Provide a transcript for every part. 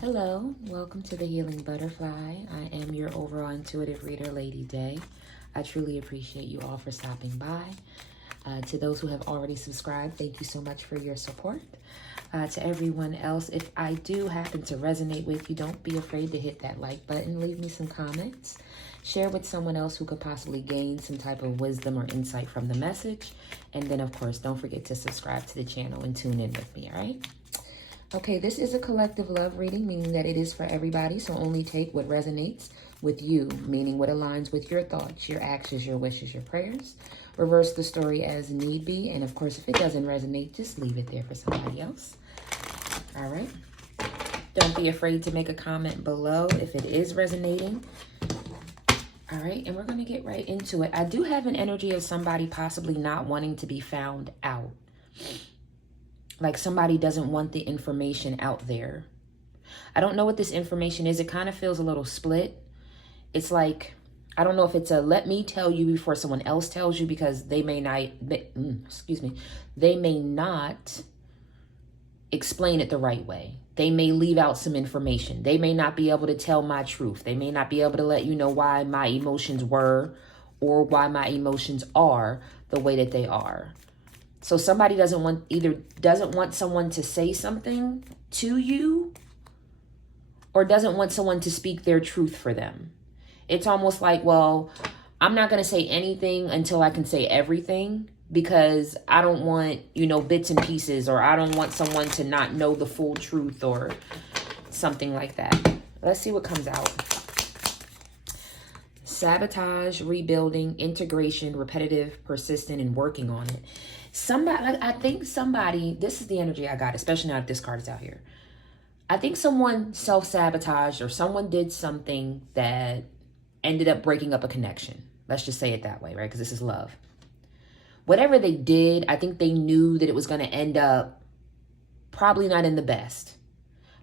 Hello, welcome to the Healing Butterfly. I am your overall intuitive reader, Lady Day. I truly appreciate you all for stopping by. To those who have already subscribed, thank you so much for your support. To everyone else, if I do happen to resonate with you, don't be afraid to hit that like button. Leave me some comments. Share with someone else who could possibly gain some type of wisdom or insight from the message. And then, of course, don't forget to subscribe to the channel and tune in with me, all right? Okay, this is a collective love reading, meaning that it is for everybody. So only take what resonates with you, meaning what aligns with your thoughts, your actions, your wishes, your prayers. Reverse the story as need be. And of course, if it doesn't resonate, just leave it there for somebody else. All right. Don't be afraid to make a comment below if it is resonating. All right. And we're going to get right into it. I do have an energy of somebody possibly not wanting to be found out. Like somebody doesn't want the information out there. I don't know what this information is. It kind of feels a little split. It's like, I don't know if it's a let me tell you before someone else tells you, because they may not, they may not explain it the right way. They may leave out some information. They may not be able to tell my truth. They may not be able to let you know why my emotions were or why my emotions are the way that they are. So somebody doesn't want someone to say something to you, or doesn't want someone to speak their truth for them. It's almost like, well, I'm not going to say anything until I can say everything, because I don't want, bits and pieces, or I don't want someone to not know the full truth or something like that. Let's see what comes out. Sabotage, rebuilding, integration, repetitive, persistent, and working on it. I think somebody, this is the energy I got, especially now that this card is out here. I think someone self-sabotaged, or someone did something that ended up breaking up a connection. Let's just say it that way, right? Because this is love. Whatever they did, I think they knew that it was going to end up probably not in the best.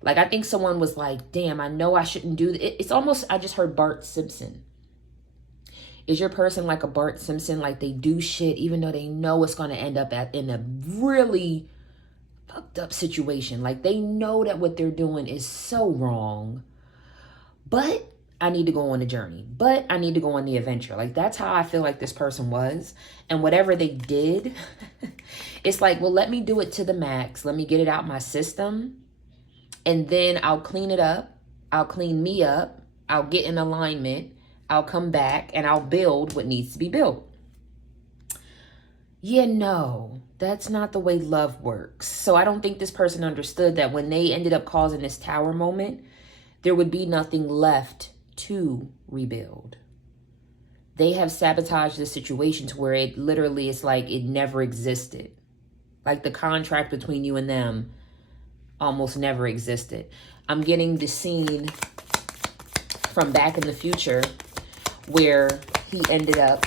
Like, I think someone was like, damn, I know I shouldn't do it. It's almost, I just heard Bart Simpson. Is your person like a Bart Simpson? Like, they do shit even though they know it's going to end up in a really fucked up situation. Like, they know that what they're doing is so wrong. But I need to go on the journey. But I need to go on the adventure. Like, that's how I feel like this person was. And whatever they did, it's like, well, let me do it to the max. Let me get it out my system. And then I'll clean it up. I'll clean me up. I'll get in alignment. I'll come back and I'll build what needs to be built. Yeah, no, that's not the way love works. So I don't think this person understood that when they ended up causing this tower moment, there would be nothing left to rebuild. They have sabotaged the situation to where it literally is like it never existed. Like the contract between you and them almost never existed. I'm getting the scene from Back in the Future where he ended up,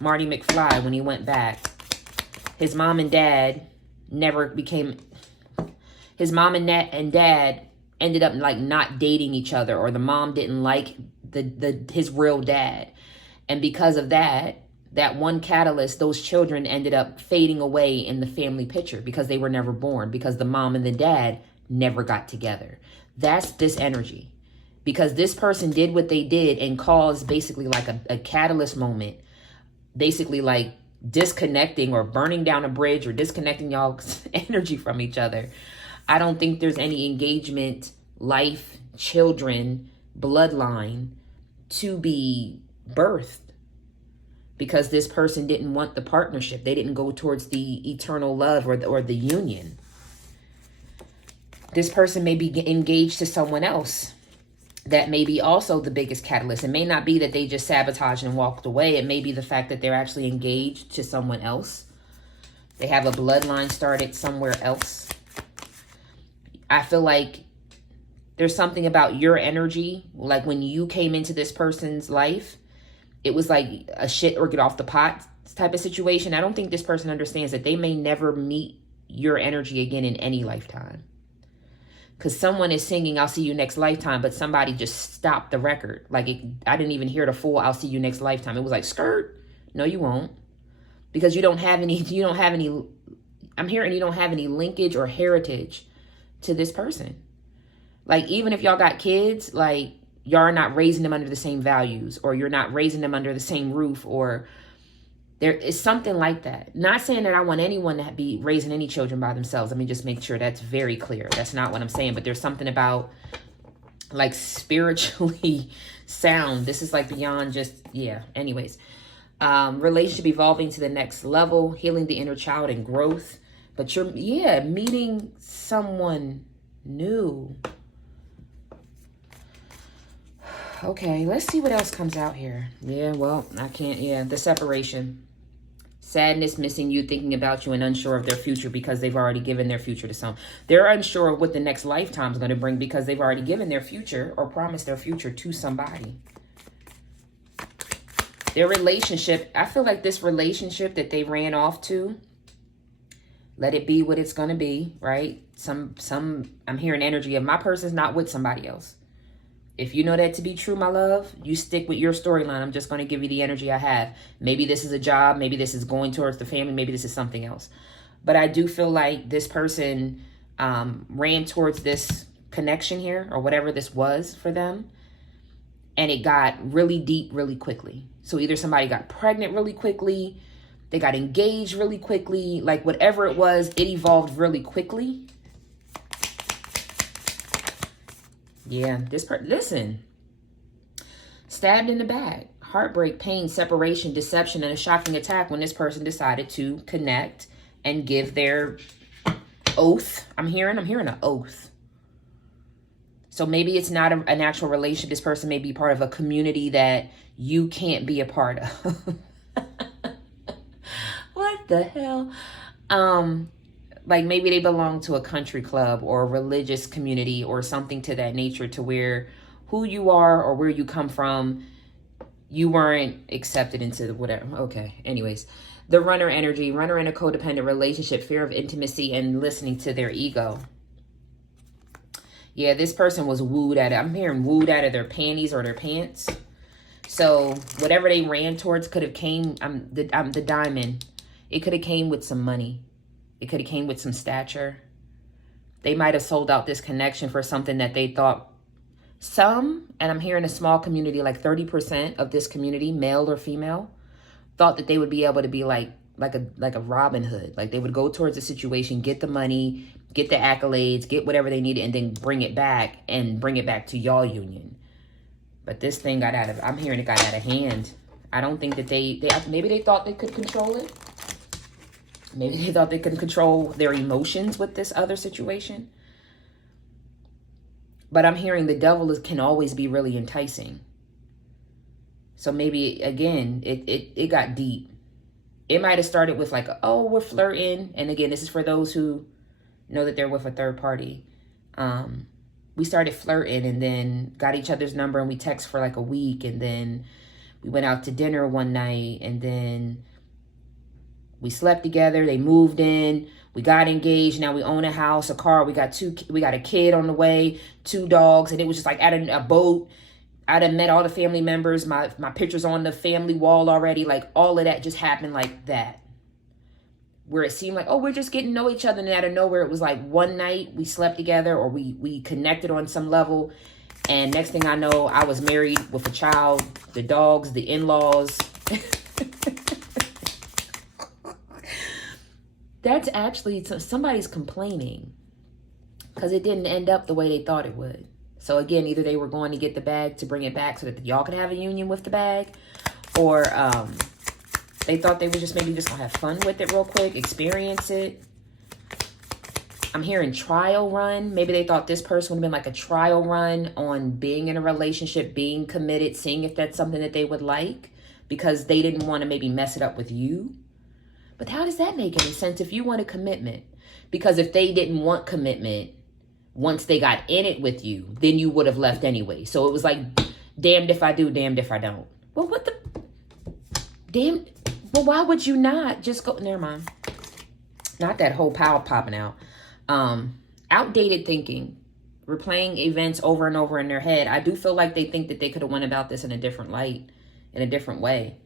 Marty McFly, when he went back, his mom and dad ended up like not dating each other, or the mom didn't like his real dad. And because of that one catalyst, those children ended up fading away in the family picture because they were never born, because the mom and the dad never got together. That's this energy, because this person did what they did and caused basically like a catalyst moment, basically like disconnecting or burning down a bridge or disconnecting y'all's energy from each other. I don't think there's any engagement, life, children, bloodline to be birthed, because this person didn't want the partnership. They didn't go towards the eternal love or the union. This person may be engaged to someone else. That may be also the biggest catalyst. It may not be that they just sabotaged and walked away. It may be the fact that they're actually engaged to someone else. They have a bloodline started somewhere else. I feel like there's something about your energy. Like when you came into this person's life, it was like a shit or get off the pot type of situation. I don't think this person understands that they may never meet your energy again in any lifetime. Because someone is singing, I'll see you next lifetime, but somebody just stopped the record. Like, I didn't even hear the full, I'll see you next lifetime. It was like, skirt. No, you won't. Because you don't have any, I'm hearing you don't have any linkage or heritage to this person. Like, even if y'all got kids, like, y'all are not raising them under the same values, or you're not raising them under the same roof, or there is something like that. Not saying that I want anyone to be raising any children by themselves. Let me just make sure that's very clear. That's not what I'm saying. But there's something about, like, spiritually sound. This is like beyond just, yeah. Anyways, relationship evolving to the next level, healing the inner child and growth. But you're, yeah, meeting someone new. Okay, let's see what else comes out here. Yeah, well, I can't. Yeah, the separation. Sadness, missing you, thinking about you, and unsure of their future because they've already given their future to some. They're unsure of what the next lifetime is going to bring because they've already given their future or promised their future to somebody. Their relationship, I feel like this relationship that they ran off to, let it be what it's going to be, right? I'm hearing energy of my person's not with somebody else. If you know that to be true, my love, you stick with your storyline. I'm just going to give you the energy I have. Maybe this is a job. Maybe this is going towards the family. Maybe this is something else. But I do feel like this person ran towards this connection here, or whatever this was for them. And it got really deep really quickly. So either somebody got pregnant really quickly, they got engaged really quickly, like whatever it was, it evolved really quickly. Yeah, listen, stabbed in the back, heartbreak, pain, separation, deception, and a shocking attack when this person decided to connect and give their oath. I'm hearing an oath. So maybe it's not an actual relationship. This person may be part of a community that you can't be a part of. What the hell? Like maybe they belong to a country club or a religious community or something to that nature, to where who you are or where you come from, you weren't accepted into whatever. Okay. Anyways, the runner energy, runner in a codependent relationship, fear of intimacy and listening to their ego. Yeah, this person was wooed out of, I'm hearing wooed out of their panties or their pants. So whatever they ran towards could have came, I'm the diamond. It could have came with some money. It could have came with some stature. They might have sold out this connection for something that they thought and I'm hearing a small community, like 30% of this community, male or female, thought that they would be able to be like a Robin Hood. Like they would go towards a situation, get the money, get the accolades, get whatever they needed, and then bring it back to y'all union. But this thing I'm hearing it got out of hand. I don't think that maybe they thought they could control it. Maybe they thought they could control their emotions with this other situation. But I'm hearing the devil can always be really enticing. So maybe, again, it got deep. It might have started with like, oh, we're flirting. And again, this is for those who know that they're with a third party. We started flirting and then got each other's number and we text for like a week. And then we went out to dinner one night and then we slept together. They moved in. We got engaged. Now we own a house, a car. We got a kid on the way, 2 dogs. And it was just like at a boat. I done met all the family members. My pictures on the family wall already. Like all of that just happened like that. Where it seemed like, oh, we're just getting to know each other. And out of nowhere, it was like one night we slept together or we connected on some level. And next thing I know, I was married with a child, the dogs, the in-laws. That's actually, somebody's complaining because it didn't end up the way they thought it would. So again, either they were going to get the bag to bring it back so that y'all could have a union with the bag, or they thought they were just maybe just going to have fun with it real quick, experience it. I'm hearing trial run. Maybe they thought this person would have been like a trial run on being in a relationship, being committed, seeing if that's something that they would like, because they didn't want to maybe mess it up with you. But how does that make any sense if you want a commitment? Because if they didn't want commitment, once they got in it with you, then you would have left anyway. So it was like, damned if I do, damned if I don't. Well, what the? Damn. Well, why would you not just go? Never mind. Not that whole pile popping out. Outdated thinking. Replaying events over and over in their head. I do feel like they think that they could have went about this in a different light, in a different way.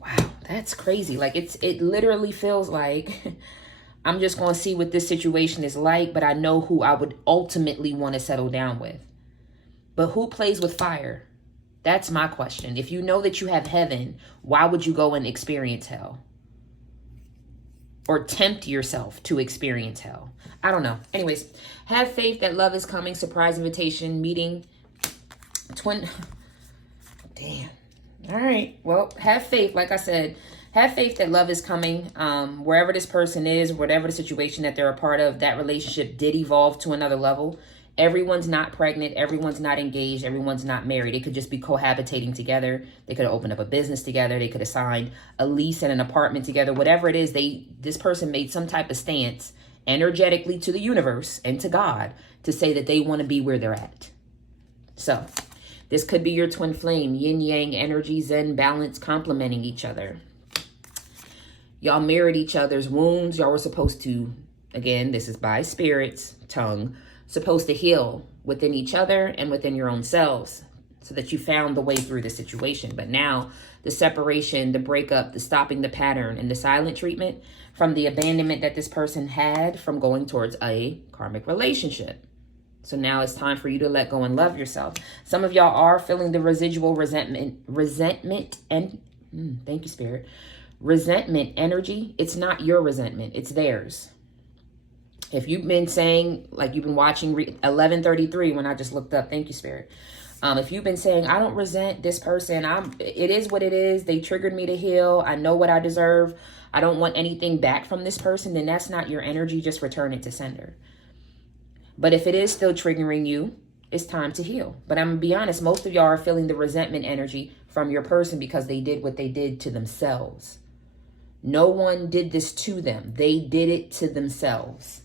Wow. That's crazy. Like it literally feels like I'm just going to see what this situation is like, but I know who I would ultimately want to settle down with. But who plays with fire? That's my question. If you know that you have heaven, why would you go and experience hell? Or tempt yourself to experience hell? I don't know. Anyways, have faith that love is coming. Surprise invitation, meeting, twin. Damn. All right. Well, have faith. Like I said, have faith that love is coming. Wherever this person is, whatever the situation that they're a part of, that relationship did evolve to another level. Everyone's not pregnant. Everyone's not engaged. Everyone's not married. They could just be cohabitating together. They could have opened up a business together. They could have signed a lease in an apartment together. Whatever it is, this person made some type of stance energetically to the universe and to God to say that they want to be where they're at. So this could be your twin flame, yin yang energy, zen balance, complementing each other. Y'all mirrored each other's wounds. Y'all were supposed to, again, this is by spirit's tongue, supposed to heal within each other and within your own selves so that you found the way through the situation. But now the separation, the breakup, the stopping the pattern, and the silent treatment from the abandonment that this person had from going towards a karmic relationship. So now it's time for you to let go and love yourself. Some of y'all are feeling the residual resentment and thank you, Spirit. Resentment energy. It's not your resentment. It's theirs. If you've been saying, like you've been watching 1133 when I just looked up, thank you, Spirit. If you've been saying, I don't resent this person. It is what it is. They triggered me to heal. I know what I deserve. I don't want anything back from this person. Then that's not your energy. Just return it to sender. But if it is still triggering you, it's time to heal. But I'm going to be honest, most of y'all are feeling the resentment energy from your person because they did what they did to themselves. No one did this to them. They did it to themselves.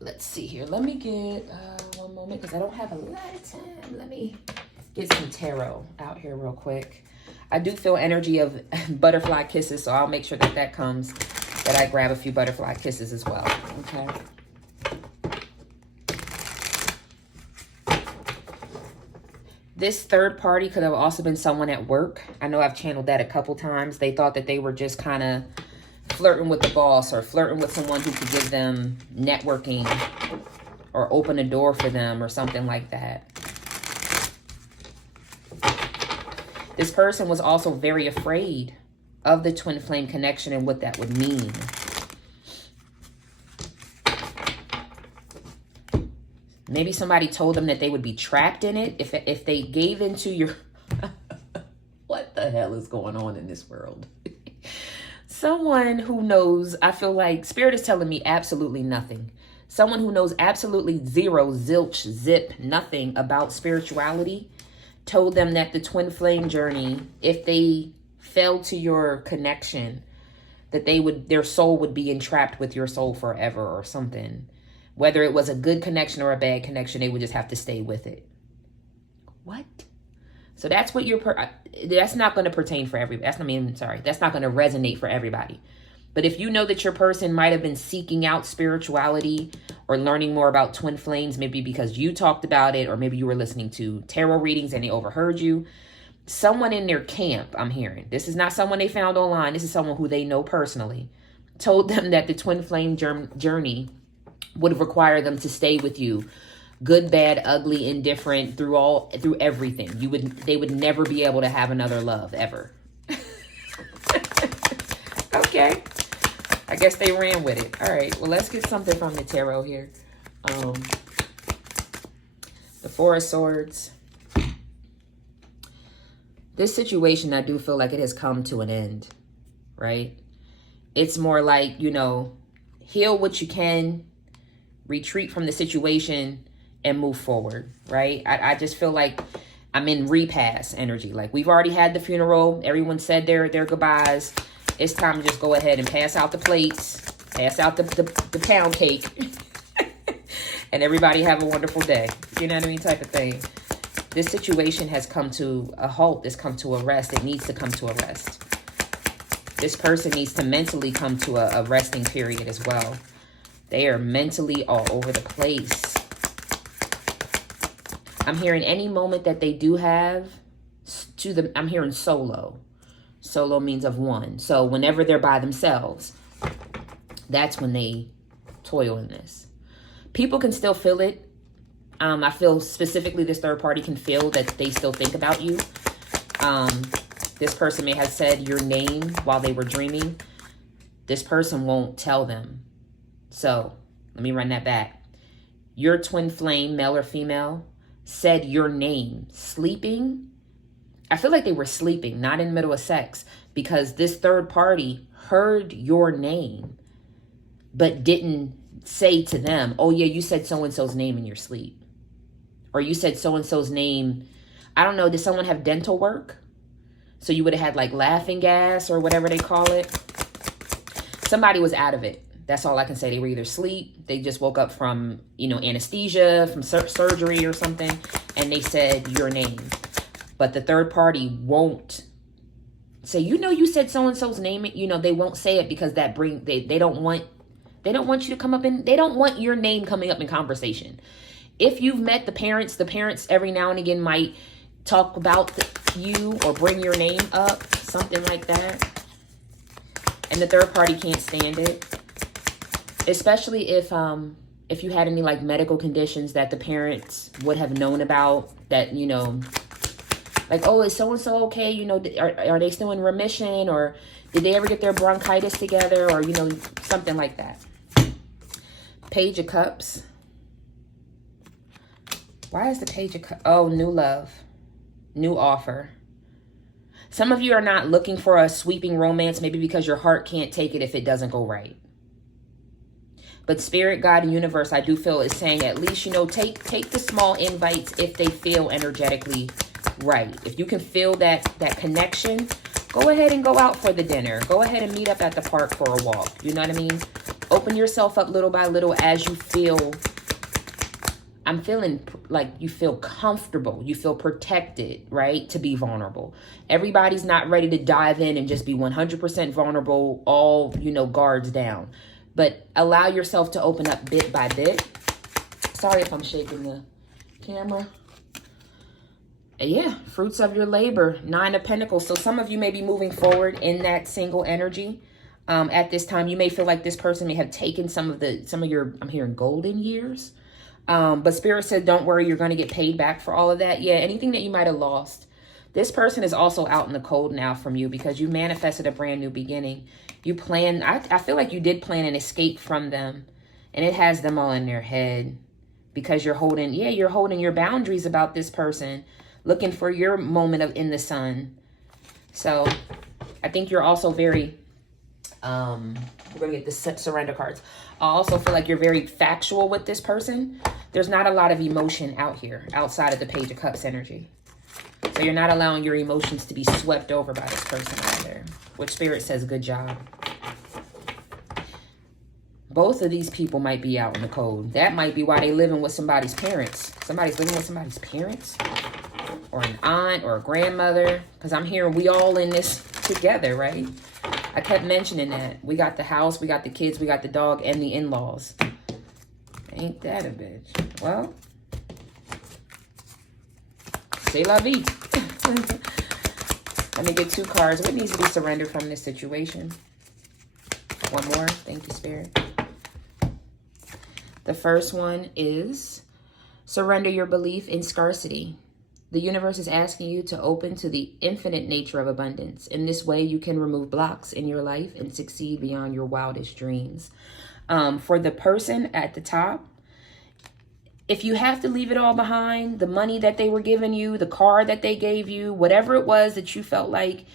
Let's see here. Let me get one moment because I don't have a lot of time. Let me get some tarot out here real quick. I do feel energy of butterfly kisses, so I'll make sure that that comes, that I grab a few butterfly kisses as well. Okay. This third party could have also been someone at work. I know I've channeled that a couple times. They thought that they were just kind of flirting with the boss or flirting with someone who could give them networking or open a door for them or something like that. This person was also very afraid of the twin flame connection and what that would mean. Maybe somebody told them that they would be trapped in it if they gave into your... What the hell is going on in this world? Someone who knows, I feel like Spirit is telling me absolutely nothing. Someone who knows absolutely zero, zilch, zip, nothing about spirituality told them that the twin flame journey, if they fell to your connection, that their soul would be entrapped with your soul forever or something. Whether it was a good connection or a bad connection, they would just have to stay with it. What? So that's what that's not going to pertain for everybody. That's not going to resonate for everybody. But if you know that your person might have been seeking out spirituality or learning more about twin flames, maybe because you talked about it, or maybe you were listening to tarot readings and they overheard you, someone in their camp, I'm hearing, this is not someone they found online, this is someone who they know personally, told them that the twin flame journey would require them to stay with you, good, bad, ugly, indifferent, through everything. They would never be able to have another love ever. Okay, I guess they ran with it. All right, well, let's get something from the tarot here. The Four of Swords. This situation, I do feel like it has come to an end, right? It's more like, heal what you can, retreat from the situation, and move forward, right? I just feel like I'm in repass energy. Like, we've already had the funeral. Everyone said their goodbyes. It's time to just go ahead and pass out the plates, pass out the pound cake, and everybody have a wonderful day. You know what I mean? Type of thing. This situation has come to a halt. It's come to a rest. It needs to come to a rest. This person needs to mentally come to a resting period as well. They are mentally all over the place. I'm hearing any moment that they do have to the, I'm hearing solo. Solo means of one. So whenever they're by themselves, that's when they toil in this. People can still feel it. I feel specifically this third party can feel that they still think about you. This person may have said your name while they were dreaming. This person won't tell them. So let me run that back. Your twin flame, male or female, said your name sleeping. I feel like they were sleeping, not in the middle of sex, because this third party heard your name, but didn't say to them, oh yeah, you said so-and-so's name in your sleep. Or you said so-and-so's name. I don't know, did someone have dental work? So you would have had like laughing gas or whatever they call it. Somebody was out of it. That's all I can say. They were either asleep, they just woke up from, you know, anesthesia, from surgery or something, and they said your name. But the third party won't say, you know, you said so-and-so's name. You know, they won't say it because that they don't want you to come up in, they don't want your name coming up in conversation. If you've met the parents every now and again might talk about you or bring your name up, something like that. And the third party can't stand it. Especially if you had any like medical conditions that the parents would have known about, that, you know, like, oh, is so-and-so okay? You know, are they still in remission? Or did they ever get their bronchitis together? Or, you know, something like that. Page of Cups. Why is the Page of Cups? Oh, new love. New offer. Some of you are not looking for a sweeping romance, maybe because your heart can't take it if it doesn't go right. But Spirit, God, and Universe, I do feel is saying at least, you know, take the small invites if they feel energetically right. If you can feel that connection, go ahead and go out for the dinner. Go ahead and meet up at the park for a walk. You know what I mean? Open yourself up little by little as you feel. I'm feeling like you feel comfortable. You feel protected, right? To be vulnerable. Everybody's not ready to dive in and just be 100% vulnerable, all, you know, guards down. But allow yourself to open up bit by bit. Sorry if I'm shaking the camera. Yeah, fruits of your labor, 9 of Pentacles. So some of you may be moving forward in that single energy. At this time, you may feel like this person may have taken some of your, I'm hearing golden years. But Spirit said, don't worry, you're going to get paid back for all of that. Yeah, anything that you might have lost. This person is also out in the cold now from you because you manifested a brand new beginning. You plan, I feel like you did plan an escape from them, and it has them all in their head because you're holding your boundaries about this person, looking for your moment of in the sun. So I think you're also very, we're going to get the surrender cards. I also feel like you're very factual with this person. There's not a lot of emotion out here outside of the Page of Cups energy. So you're not allowing your emotions to be swept over by this person either, which Spirit says, good job. Both of these people might be out in the cold. That might be why they living with somebody's parents. Somebody's living with somebody's parents or an aunt or a grandmother. Because I'm hearing we all in this together, right? I kept mentioning that. We got the house, we got the kids, we got the dog, and the in-laws. Ain't that a bitch? Well, c'est la vie. Let me get 2 cards. What needs to be surrendered from this situation? One more. Thank you, Spirit. The first one is surrender your belief in scarcity. The universe is asking you to open to the infinite nature of abundance. In this way, you can remove blocks in your life and succeed beyond your wildest dreams. For the person at the top, if you have to leave it all behind, the money that they were giving you, the car that they gave you, whatever it was that you felt like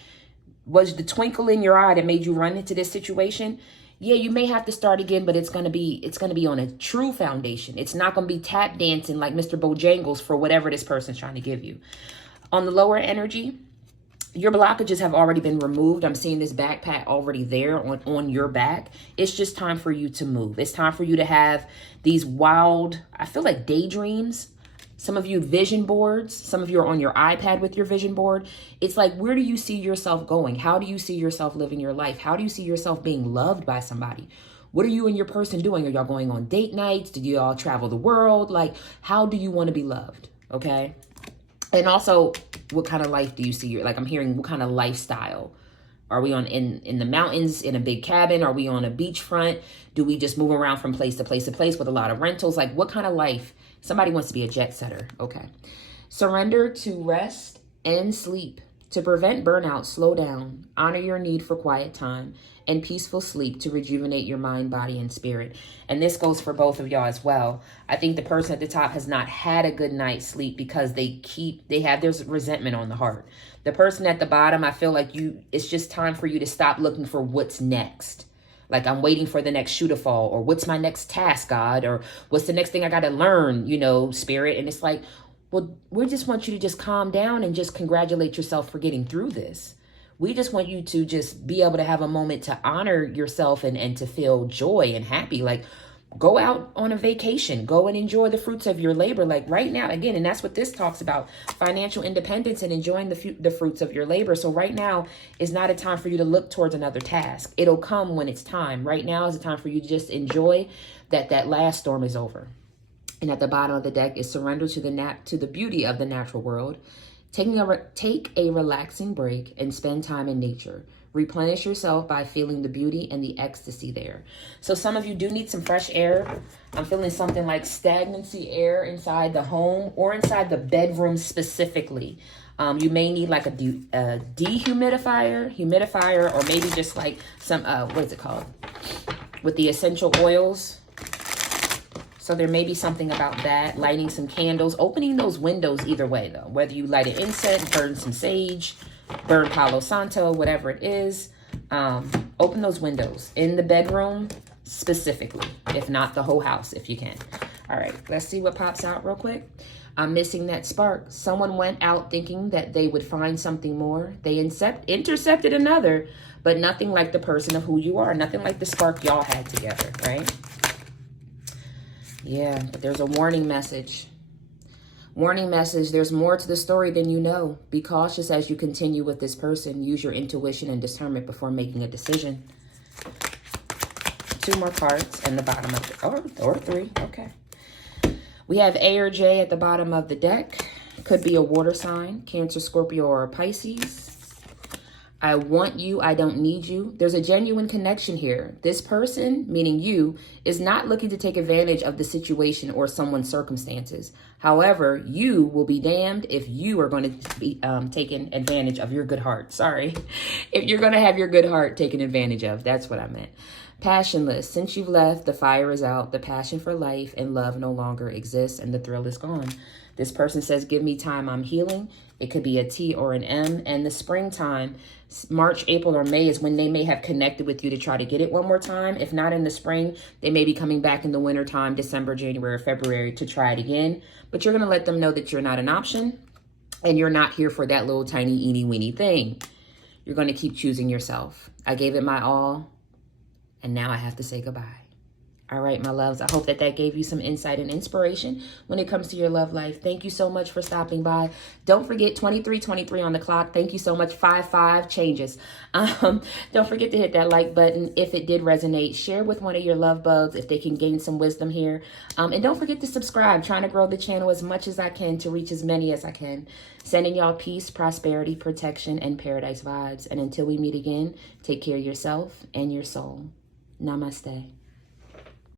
was the twinkle in your eye that made you run into this situation, yeah, you may have to start again, but it's gonna be on a true foundation. It's not gonna be tap dancing like Mr. Bojangles for whatever this person's trying to give you. On the lower energy, your blockages have already been removed. I'm seeing this backpack already there on your back. It's just time for you to move. It's time for you to have these wild, I feel like daydreams. Some of you vision boards. Some of you are on your iPad with your vision board. It's like, where do you see yourself going? How do you see yourself living your life? How do you see yourself being loved by somebody? What are you and your person doing? Are y'all going on date nights? Did you all travel the world? Like, how do you want to be loved? Okay. And also, what kind of life do you see? Like, I'm hearing, what kind of lifestyle? Are we in the mountains, in a big cabin? Are we on a beachfront? Do we just move around from place to place to place with a lot of rentals? Like, what kind of life? Somebody wants to be a jet setter. Okay. Surrender to rest and sleep. To prevent burnout, slow down. Honor your need for quiet time and peaceful sleep to rejuvenate your mind, body, and spirit. And this goes for both of y'all as well. I think the person at the top has not had a good night's sleep because they have their resentment on the heart. The person at the bottom, I feel like it's just time for you to stop looking for what's next. Like, I'm waiting for the next shoe to fall, or what's my next task, God, or what's the next thing I got to learn, Spirit. And it's like, well, we just want you to just calm down and just congratulate yourself for getting through this. We just want you to just be able to have a moment to honor yourself and to feel joy and happy. Like, go out on a vacation, go and enjoy the fruits of your labor. Like right now, again, and that's what this talks about, financial independence and enjoying the fruits of your labor. So right now is not a time for you to look towards another task. It'll come when it's time. Right now is a time for you to just enjoy that last storm is over. And at the bottom of the deck is surrender to the beauty of the natural world. Take a relaxing break and spend time in nature. Replenish yourself by feeling the beauty and the ecstasy there. So some of you do need some fresh air. I'm feeling something like stagnancy air inside the home or inside the bedroom specifically. You may need like a humidifier, or maybe just like some, what is it called? With the essential oils. So there may be something about that. Lighting some candles, opening those windows either way though. Whether you light an incense, burn some sage, burn Palo Santo, whatever it is. Open those windows in the bedroom specifically, if not the whole house if you can. All right, let's see what pops out real quick. I'm missing that spark. Someone went out thinking that they would find something more. They intercepted another, but nothing like the person of who you are. Nothing like the spark y'all had together, right? Yeah, but there's a warning message. Warning message, there's more to the story than you know. Be cautious as you continue with this person. Use your intuition and discernment before making a decision. 2 more cards and the bottom of or 3. Okay. We have A or J at the bottom of the deck. Could be a water sign, Cancer, Scorpio, or Pisces. I want you, I don't need you. There's a genuine connection here. This person, meaning you, is not looking to take advantage of the situation or someone's circumstances. However, you will be damned if you are going to be taking advantage of your good heart. Sorry. If you're going to have your good heart taken advantage of. That's what I meant. Passionless. Since you've left, the fire is out. The passion for life and love no longer exists, and the thrill is gone. This person says, give me time, I'm healing. It could be a T or an M. And the springtime, March, April, or May is when they may have connected with you to try to get it one more time. If not in the spring, they may be coming back in the winter time, December, January, February, to try it again. But you're going to let them know that you're not an option and you're not here for that little tiny eeny weeny thing. You're going to keep choosing yourself. I gave it my all, and now I have to say goodbye. All right, my loves, I hope that gave you some insight and inspiration when it comes to your love life. Thank you so much for stopping by. Don't forget 23:23 on the clock. Thank you so much. 5-5 changes. Don't forget to hit that like button if it did resonate. Share with one of your love bugs if they can gain some wisdom here. And don't forget to subscribe. Trying to grow the channel as much as I can to reach as many as I can. Sending y'all peace, prosperity, protection, and paradise vibes. And until we meet again, take care of yourself and your soul. Namaste.